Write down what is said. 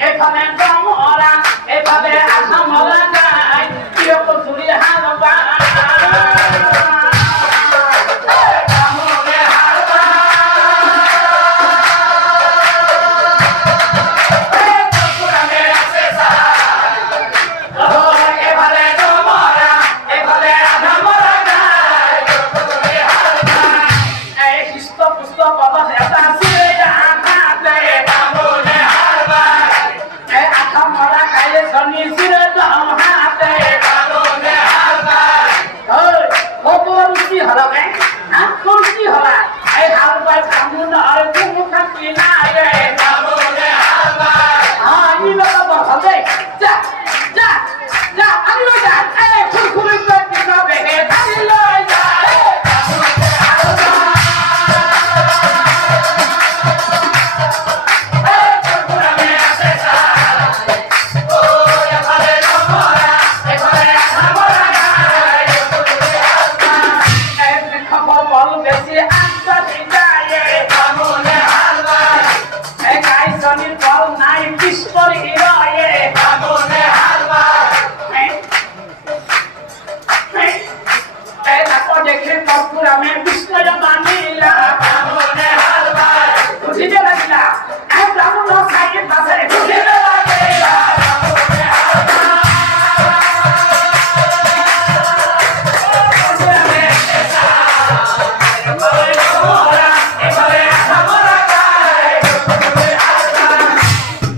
এখানে এভাবে আসামরা যায় কীরকম চুরি হাল Yeah.